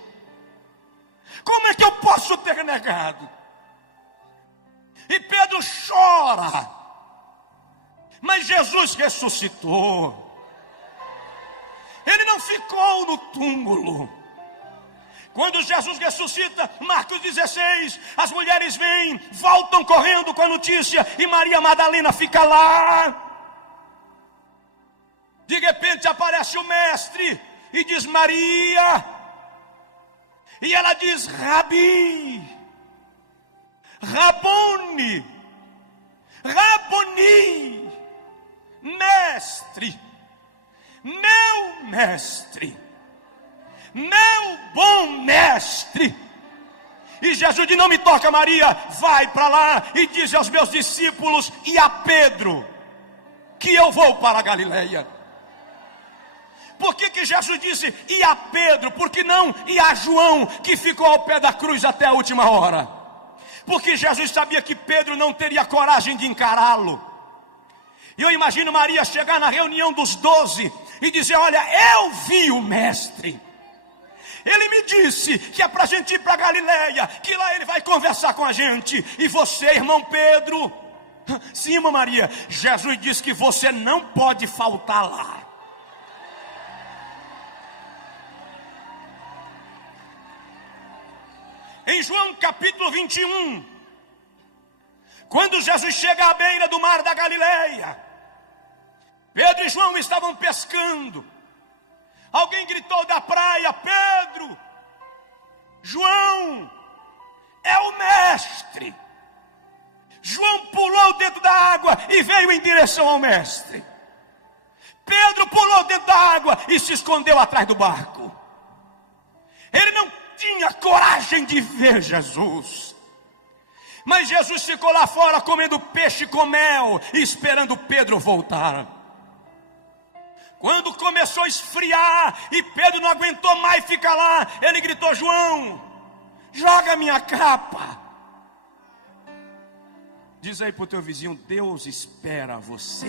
Como é que eu posso ter negado? E Pedro chora. Mas Jesus ressuscitou. Ele não ficou no túmulo. Quando Jesus ressuscita, Marcos 16, as mulheres vêm, voltam correndo com a notícia, e Maria Madalena fica lá. De repente aparece o mestre e diz Maria, e ela diz Rabi, Rabone, Raboni, mestre, meu mestre, meu bom mestre. E Jesus diz, não me toca Maria, vai para lá e diz aos meus discípulos e a Pedro que eu vou para a Galileia. Por que Jesus disse e a Pedro? Por que não e a João, que ficou ao pé da cruz até a última hora? Porque Jesus sabia que Pedro não teria coragem de encará-lo. E eu imagino Maria chegar na reunião dos 12 e dizer, olha, eu vi o mestre. Ele me disse que é para a gente ir para a Galileia, que lá ele vai conversar com a gente. E você, irmão Pedro? Sim, irmã Maria, Jesus disse que você não pode faltar lá. Em João capítulo 21, quando Jesus chega à beira do mar da Galileia, Pedro e João estavam pescando. Alguém gritou da praia, Pedro, João, é o mestre. João pulou dentro da água e veio em direção ao mestre. Pedro pulou dentro da água e se escondeu atrás do barco. Ele não tinha coragem de ver Jesus. Mas Jesus ficou lá fora comendo peixe com mel, esperando Pedro voltar. Quando começou a esfriar e Pedro não aguentou mais ficar lá, ele gritou, João, joga minha capa. Diz aí para o teu vizinho, Deus espera você.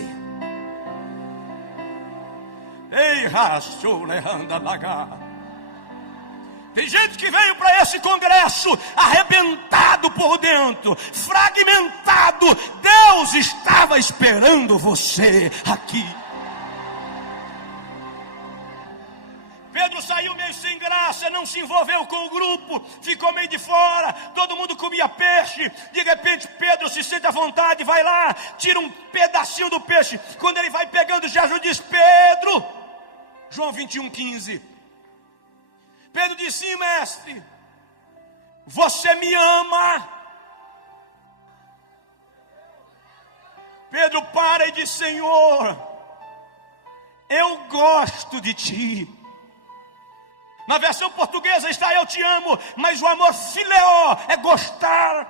Ei, racho, leanda lagar. Tem gente que veio para esse congresso arrebentado por dentro, fragmentado. Deus estava esperando você aqui. Pedro saiu meio sem graça, não se envolveu com o grupo, ficou meio de fora, todo mundo comia peixe. De repente Pedro se sente à vontade, vai lá, tira um pedacinho do peixe. Quando ele vai pegando, Jesus diz, Pedro, João 21:15. Pedro disse, sim, mestre, você me ama? Pedro para e diz, Senhor, eu gosto de ti. Na versão portuguesa está eu te amo, mas o amor fileó é gostar.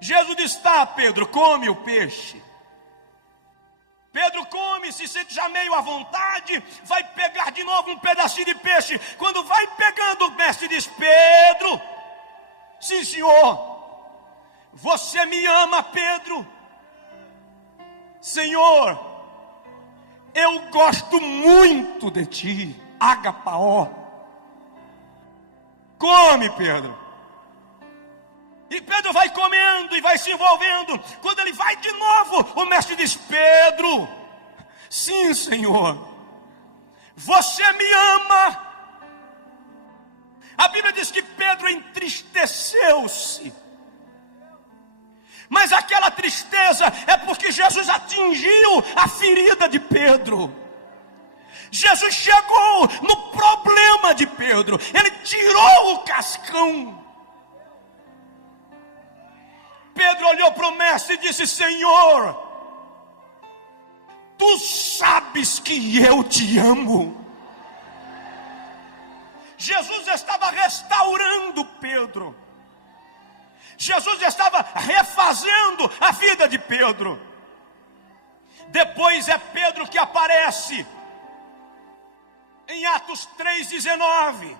Jesus diz, tá, Pedro, come o peixe. Pedro come, se sente já meio à vontade, vai pegar de novo um pedacinho de peixe. Quando vai pegando, o mestre diz, Pedro, sim senhor, você me ama, Pedro? Senhor, eu gosto muito de ti, agapaó. Come, Pedro. E Pedro vai comendo e vai se envolvendo. Quando ele vai de novo, o mestre diz, Pedro, sim, Senhor, você me ama? A Bíblia diz que Pedro entristeceu-se. Mas aquela tristeza é porque Jesus atingiu a ferida de Pedro. Jesus chegou no problema de Pedro. Ele tirou o cascão. Pedro olhou para o mestre e disse: Senhor, tu sabes que eu te amo. Jesus estava restaurando Pedro. Jesus estava refazendo a vida de Pedro. Depois é Pedro que aparece em Atos 3,19,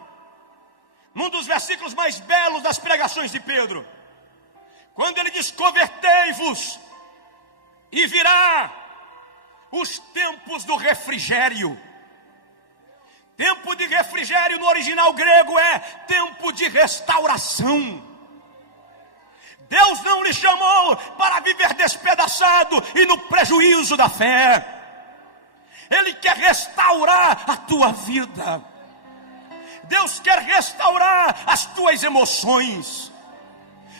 num dos versículos mais belos das pregações de Pedro, quando ele diz: convertei-vos e virá os tempos do refrigério. Tempo de refrigério no original grego é tempo de restauração. Deus não lhe chamou para viver despedaçado e no prejuízo da fé. Ele quer restaurar a tua vida. Deus quer restaurar as tuas emoções,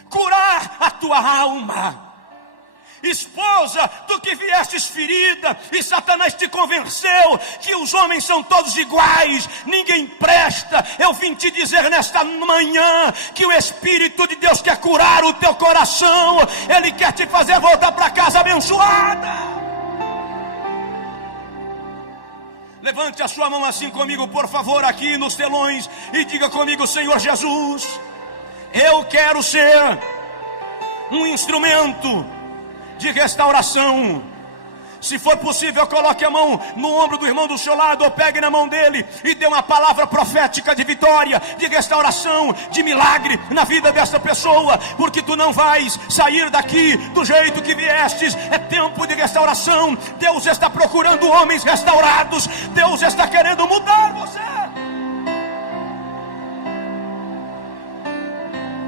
curar a tua alma. Esposa, tu que viestes ferida e Satanás te convenceu que os homens são todos iguais, ninguém presta. Eu vim te dizer nesta manhã que o Espírito de Deus quer curar o teu coração. Ele quer te fazer voltar para casa abençoada. Levante a sua mão assim comigo, por favor, aqui nos telões, e diga comigo: Senhor Jesus, eu quero ser um instrumento de restauração. Se for possível, coloque a mão no ombro do irmão do seu lado, ou pegue na mão dele e dê uma palavra profética de vitória, de restauração, de milagre na vida dessa pessoa, porque tu não vais sair daqui do jeito que viestes. É tempo de restauração. Deus está procurando homens restaurados. Deus está querendo mudar você.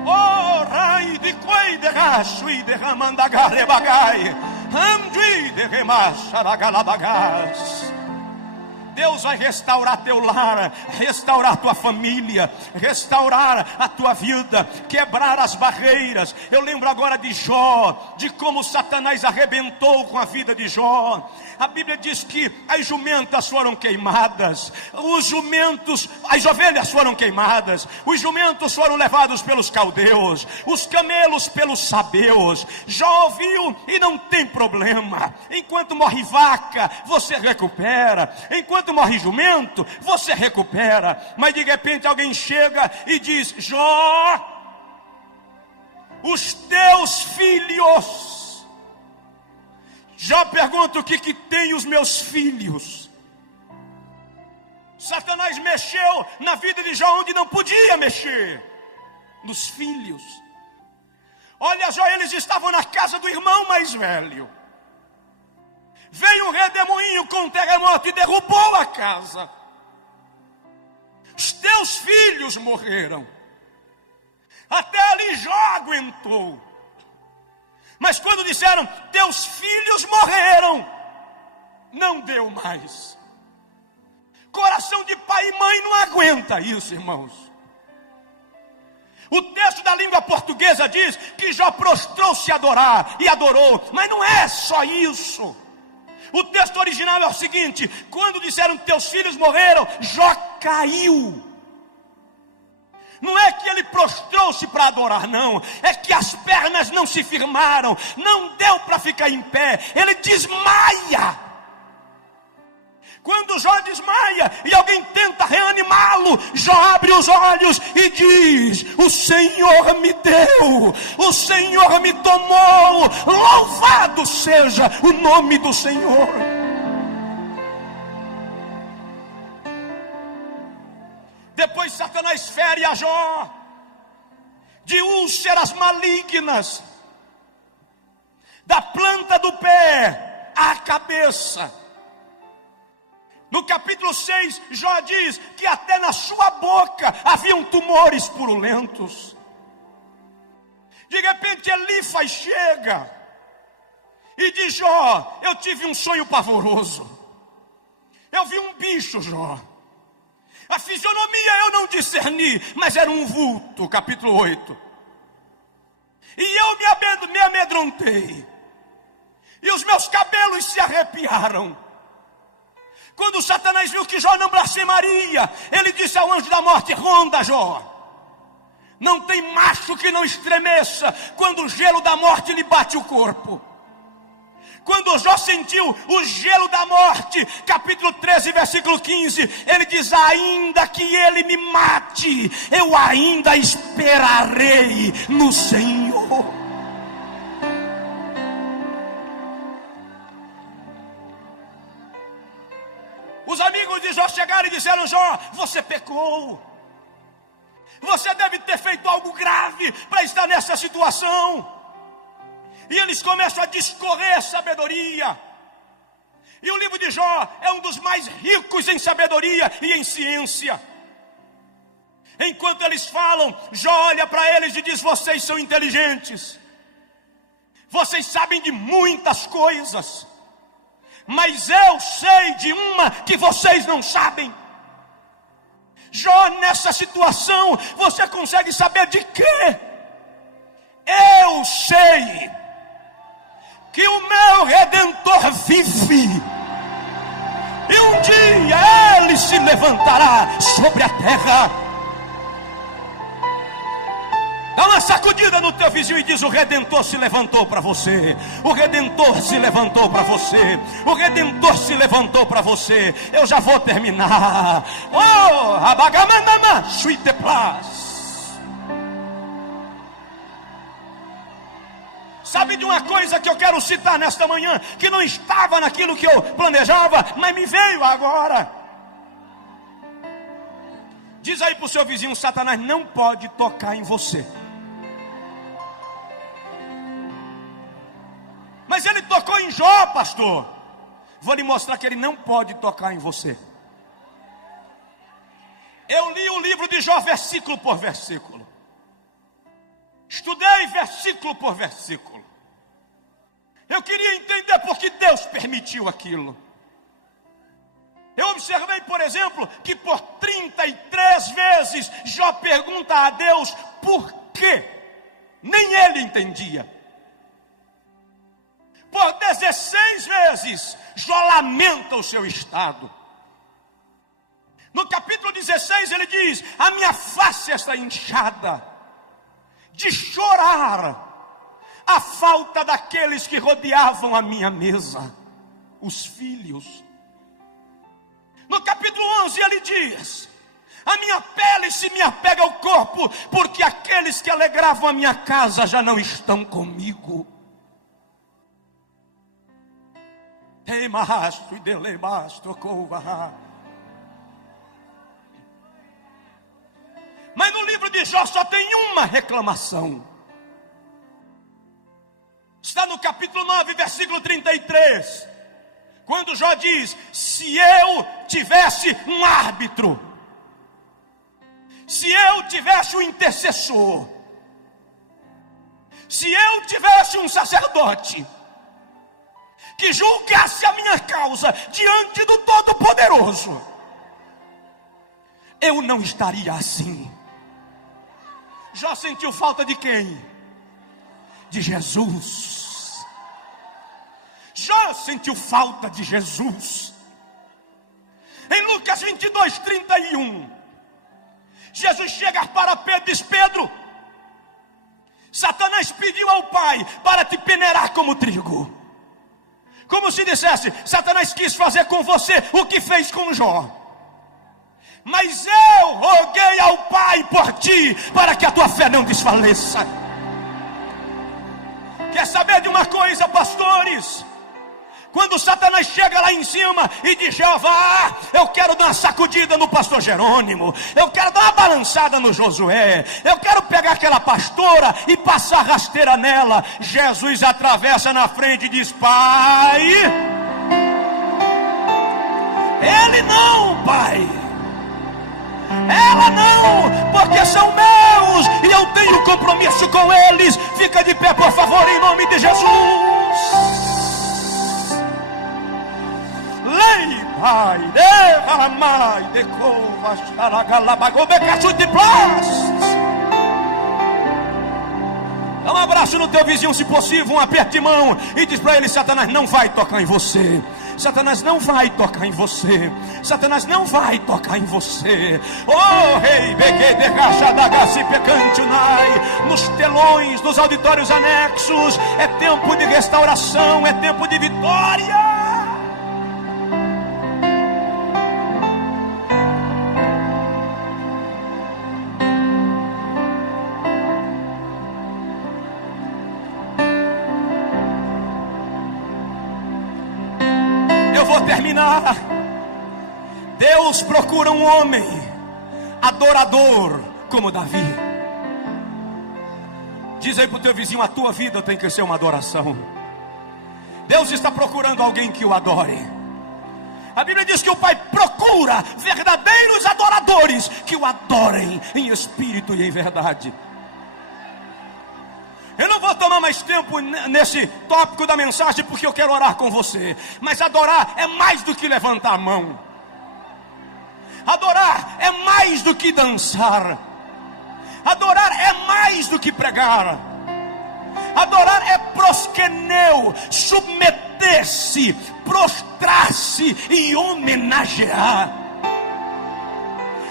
Oh, rai de coi de racho e de ramandagare bagai. Deus vai restaurar teu lar, restaurar tua família, restaurar a tua vida, quebrar as barreiras. Eu lembro agora de Jó, de como Satanás arrebentou com a vida de Jó. A Bíblia diz que as jumentas foram queimadas, as ovelhas foram queimadas, os jumentos foram levados pelos caldeus, os camelos pelos sabeus. Jó ouviu e não tem problema. Enquanto morre vaca, você recupera. Enquanto morre jumento, você recupera. Mas de repente alguém chega e diz: Jó, os teus filhos. Já pergunto: o que tem os meus filhos? Satanás mexeu na vida de Jó onde não podia mexer, nos filhos. Olha só, eles estavam na casa do irmão mais velho. Veio um redemoinho com um terremoto e derrubou a casa. Os teus filhos morreram. Até ali Jó aguentou. Mas quando disseram: teus filhos morreram, não deu mais. Coração de pai e mãe não aguenta isso, irmãos. O texto da língua portuguesa diz que Jó prostrou-se a adorar, e adorou. Mas não é só isso. O texto original é o seguinte: quando disseram teus filhos morreram, Jó caiu. Não é que ele prostrou-se para adorar, não. É que as pernas não se firmaram, não deu para ficar em pé. Ele desmaia. Quando Jó desmaia e alguém tenta reanimá-lo, Jó abre os olhos e diz: o Senhor me deu, o Senhor me tomou, louvado seja o nome do Senhor. Depois Satanás fere a Jó de úlceras malignas, da planta do pé à cabeça. No capítulo 6, Jó diz que até na sua boca haviam tumores purulentos. De repente Elifas chega e diz: Jó, eu tive um sonho pavoroso. Eu vi um bicho, Jó. A fisionomia eu não discerni, mas era um vulto. Capítulo 8. E eu me amedrontei, e os meus cabelos se arrepiaram. Quando Satanás viu que Jó não blasfemaria, ele disse ao anjo da morte: ronda, Jó, Não tem macho que não estremeça quando o gelo da morte lhe bate o corpo. Quando Jó sentiu o gelo da morte, capítulo 13, versículo 15, ele diz: ainda que ele me mate, eu ainda esperarei no Senhor. Os amigos de Jó chegaram e disseram: Jó, você pecou. Você deve ter feito algo grave para estar nessa situação. E eles começam a discorrer sabedoria. E o livro de Jó é um dos mais ricos em sabedoria e em ciência. Enquanto eles falam, Jó olha para eles e diz: vocês são inteligentes. Vocês sabem de muitas coisas. Mas eu sei de uma que vocês não sabem. Jó, nessa situação, você consegue saber de quê? Eu sei que o meu Redentor vive, e um dia ele se levantará sobre a terra. Dá uma sacudida no teu vizinho e diz: o Redentor se levantou para você. O Redentor se levantou para você. O Redentor se levantou para você. Eu já vou terminar. Oh, abagamanama, suite plas. Sabe de uma coisa que eu quero citar nesta manhã, que não estava naquilo que eu planejava, mas me veio agora. Diz aí para o seu vizinho: Satanás não pode tocar em você. Mas ele tocou em Jó, pastor. Vou lhe mostrar que ele não pode tocar em você. Eu li o livro de Jó versículo por versículo. Estudei versículo por versículo. Eu queria entender por que Deus permitiu aquilo. Eu observei, por exemplo, que por 33 vezes Jó pergunta a Deus por quê. Nem ele entendia. Por 16 vezes Jó lamenta o seu estado. No capítulo 16 ele diz: a minha face está inchada de chorar a falta daqueles que rodeavam a minha mesa, os filhos. No capítulo 11 ele diz: a minha pele se me apega ao corpo, porque aqueles que alegravam a minha casa já não estão comigo. Mas no livro de Jó só tem uma reclamação. Está no capítulo 9, versículo 33. Quando Jó diz: se eu tivesse um árbitro, se eu tivesse um intercessor, se eu tivesse um sacerdote que julgasse a minha causa diante do Todo-Poderoso, eu não estaria assim. Jó sentiu falta de quem? De Jesus. Jó sentiu falta de Jesus. Em Lucas 22, 31, Jesus chega para Pedro e diz: Pedro, Satanás pediu ao Pai para te peneirar como trigo. Como se dissesse: Satanás quis fazer com você o que fez com Jó. Mas eu roguei ao Pai por ti, para que a tua fé não desfaleça. Quer saber de uma coisa, pastores? Quando Satanás chega lá em cima e diz: Jeová, eu quero dar uma sacudida no pastor Jerônimo, eu quero dar uma balançada no Josué, eu quero pegar aquela pastora e passar rasteira nela, Jesus atravessa na frente e diz: Pai, ele não, Pai, ela não, porque são meus e eu tenho compromisso com eles. Fica de pé, por favor, em nome de Jesus. Lei, Pai, derramai, decova, xaragalabagobe, cachute, plast. Dá um abraço no teu vizinho, se possível, um aperto de mão, e diz para ele: Satanás não vai tocar em você. Satanás não vai tocar em você. Satanás não vai tocar em você. Oh, rei, beguede, rachadagassi, pecantunai. Nos telões, nos auditórios anexos, é tempo de restauração, é tempo de vitória. Vou terminar. Deus procura um homem adorador como Davi. Diz aí para o teu vizinho: a tua vida tem que ser uma adoração. Deus está procurando alguém que o adore. A Bíblia diz que o Pai procura verdadeiros adoradores que o adorem em espírito e em verdade. Eu não vou tomar mais tempo nesse tópico da mensagem, porque eu quero orar com você. Mas adorar é mais do que levantar a mão. Adorar é mais do que dançar. Adorar é mais do que pregar. Adorar é proskeneu, submeter-se, prostrar-se e homenagear.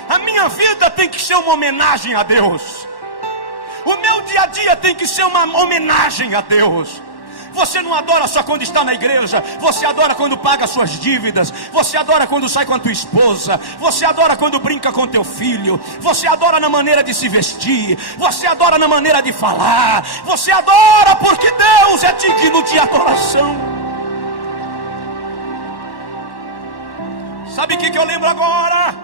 A minha vida tem que ser uma homenagem a Deus. O meu dia a dia tem que ser uma homenagem a Deus. Você não adora só quando está na igreja. Você adora quando paga suas dívidas. Você adora quando sai com a tua esposa. Você adora quando brinca com teu filho. Você adora na maneira de se vestir. Você adora na maneira de falar. Você adora porque Deus é digno de adoração. Sabe o que eu lembro agora?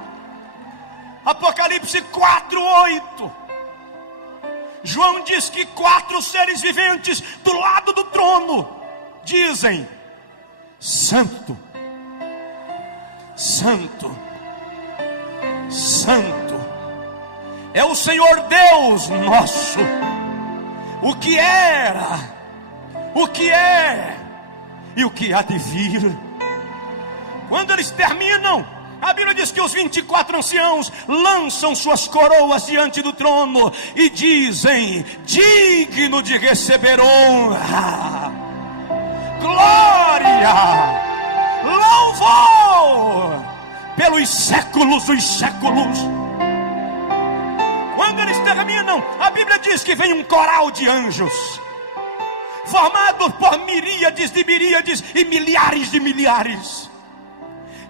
Apocalipse 4:8. João diz que 4 seres viventes do lado do trono dizem: Santo, Santo, Santo é o Senhor Deus nosso, o que era, o que é e o que há de vir. Quando eles terminam, a Bíblia diz que os 24 anciãos lançam suas coroas diante do trono e dizem: digno de receber honra, glória, louvor pelos séculos dos séculos. Quando eles terminam, a Bíblia diz que vem um coral de anjos, formado por miríades de miríades e milhares de milhares.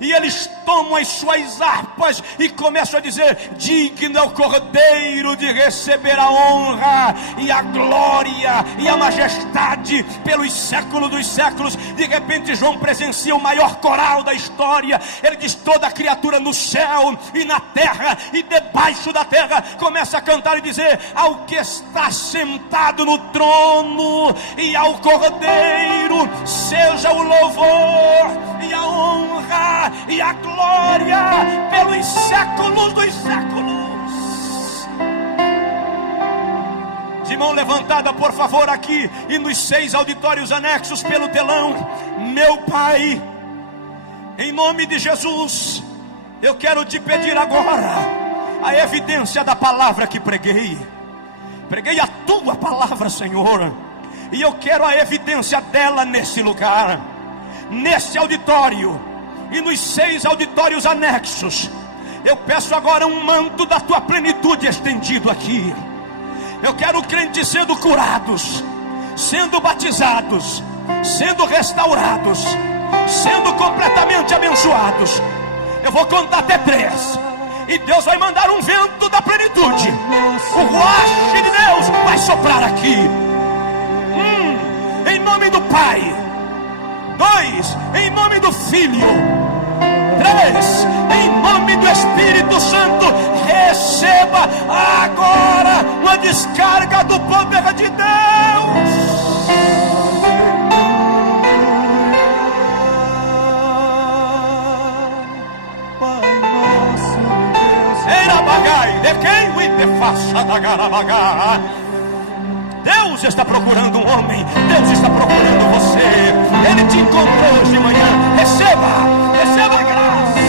E eles tomam as suas harpas e começam a dizer: digno é o Cordeiro de receber a honra e a glória e a majestade pelos séculos dos séculos. De repente João presencia o maior coral da história. Ele diz: toda criatura no céu e na terra e debaixo da terra começa a cantar e dizer: ao que está sentado no trono e ao Cordeiro seja o louvor e a honra e a glória pelos séculos dos séculos. De mão levantada, por favor, aqui e nos 6 auditórios anexos pelo telão. Meu Pai, em nome de Jesus, eu quero te pedir agora a evidência da palavra que preguei. Preguei a tua palavra, Senhor, e eu quero a evidência dela nesse lugar, nesse auditório e nos 6 auditórios anexos. Eu peço agora um manto da tua plenitude estendido aqui. Eu quero crentes sendo curados, sendo batizados, sendo restaurados, sendo completamente abençoados. Eu vou contar até 3 e Deus vai mandar um vento da plenitude. O ruach de Deus vai soprar aqui. Em nome do Pai. 2, em nome do Filho. 3, em nome do Espírito Santo. Receba agora uma descarga do poder de Deus. Era bagai, de quem o te faça da garabaga. Deus está procurando um homem. Deus está procurando você. Ele te encontrou hoje de manhã. Receba a graça.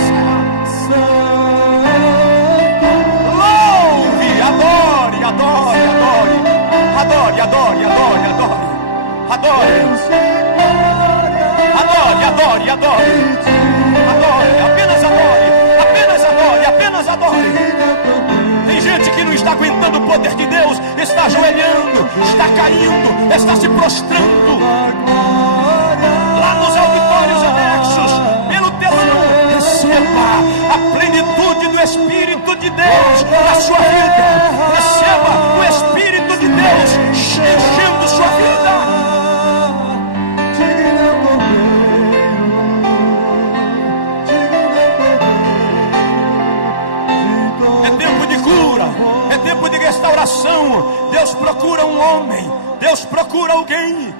Louve, adore, adore, adore. Adore, adore, adore, adore. Adore. Adore, adore, adore. Adore, apenas adore. Apenas adore, apenas adore. Tem gente que não está aguentando o poder de Deus, está ajoelhando, está caindo, está se prostrando. Lá nos auditórios anexos, pelo telão, receba a plenitude do Espírito de Deus na sua vida. Receba o Espírito de Deus enchendo sua vida. É tempo de cura, é tempo de restauração. Deus procura um homem, Deus procura alguém.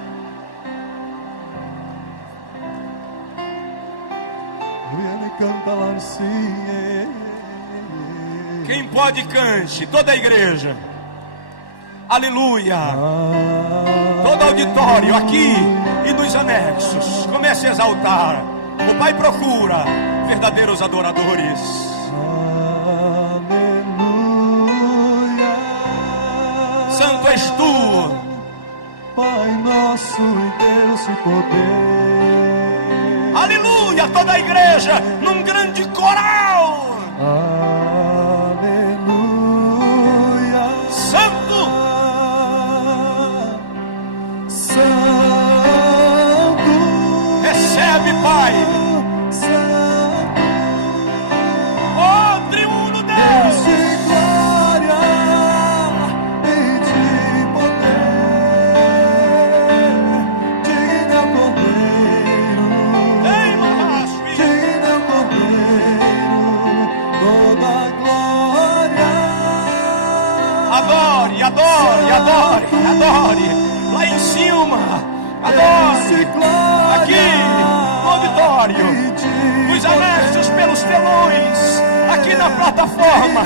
Quem pode, cante, toda a igreja. Aleluia. Todo auditório aqui e nos anexos, comece a exaltar. O Pai procura verdadeiros adoradores. Santo és tu, Pai nosso em Deus e poder. aleluia, toda a igreja num grande coral. Aleluia. Santo, Santo. recebe, Pai. Santo. Oh, triuno Deus Deus. de glória e de poder. Digno é o Cordeiro. Ei, Mahasmi. Digno é o Cordeiro. Toda a glória. Adore, adore, adore, adore. Lá em cima, adore. Aqui, no auditório, nos anexos, pelos telões, aqui na plataforma.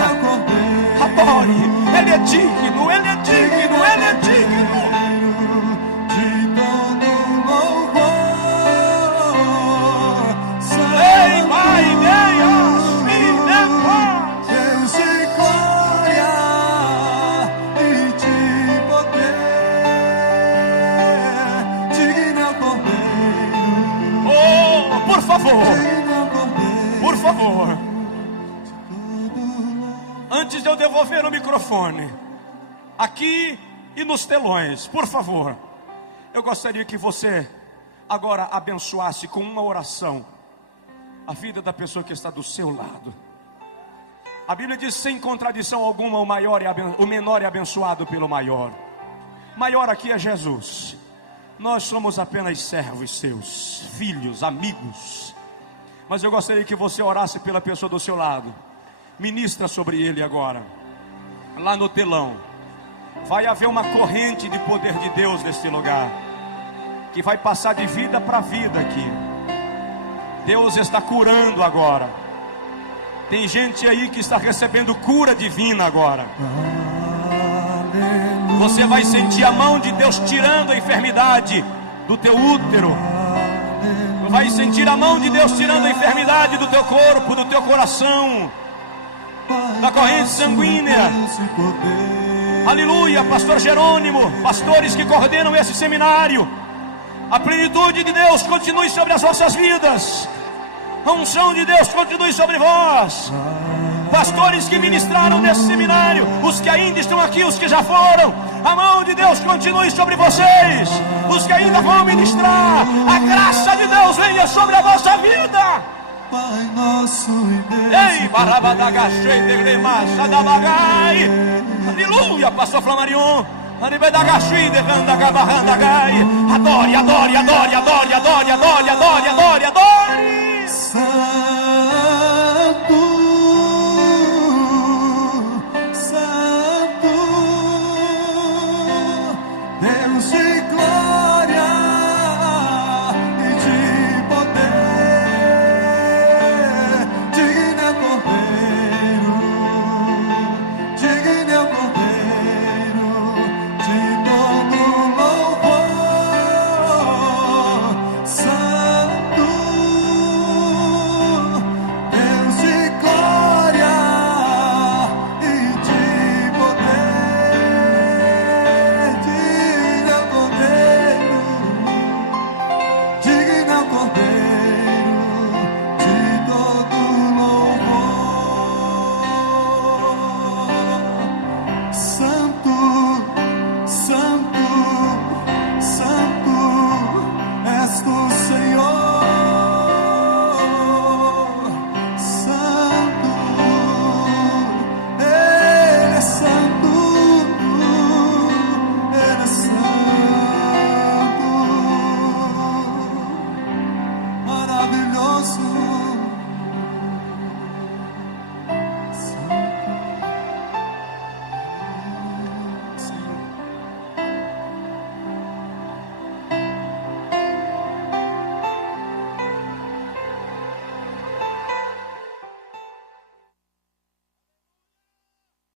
Adore, Ele é digno, Ele é digno, Ele é digno. De todo louvor. Ei, Pai, Deus, filha, paz. Deus de glória e de poder. Digno é o Cordeiro. Oh, por favor, Digno é o Cordeiro. por favor. Antes de eu devolver o microfone, aqui e nos telões, por favor, eu gostaria que você agora abençoasse com uma oração a vida da pessoa que está do seu lado. A Bíblia diz, sem contradição alguma, o menor é abençoado pelo maior. Maior aqui é Jesus. Nós somos apenas servos seus, filhos, amigos. Mas eu gostaria que você orasse pela pessoa do seu lado. Ministra sobre ele agora. Lá no telão vai haver uma corrente de poder de Deus neste lugar, que vai passar de vida para vida aqui. Deus está curando agora. Tem gente aí que está recebendo cura divina agora. Você vai sentir a mão de Deus tirando a enfermidade do teu útero. Vai sentir a mão de Deus tirando a enfermidade do teu corpo, do teu coração, da corrente sanguínea. Aleluia, pastor Jerônimo, pastores que coordenam esse seminário, a plenitude de Deus continue sobre as vossas vidas. A unção de Deus continue sobre vós. Pastores que ministraram nesse seminário, os que ainda estão aqui, os que já foram, a mão de Deus continue sobre vocês. Os que ainda vão ministrar, a graça de Deus venha sobre a vossa vida. Pai nosso e Deus. Ei, barabadagachei de gremacha da bagai. Aleluia, pastor Flamarion. Anibedagachei de randagabarrandagai. Adore, adore, adore, adore, adore, adore, adore, adore, adore. Santo, Santo, Deus de glória e de poder. Digno é o Cordeiro, digno é o Cordeiro de todo louvor. Santo, Deus de glória e de poder. Digno é o Cordeiro. maravilhoso.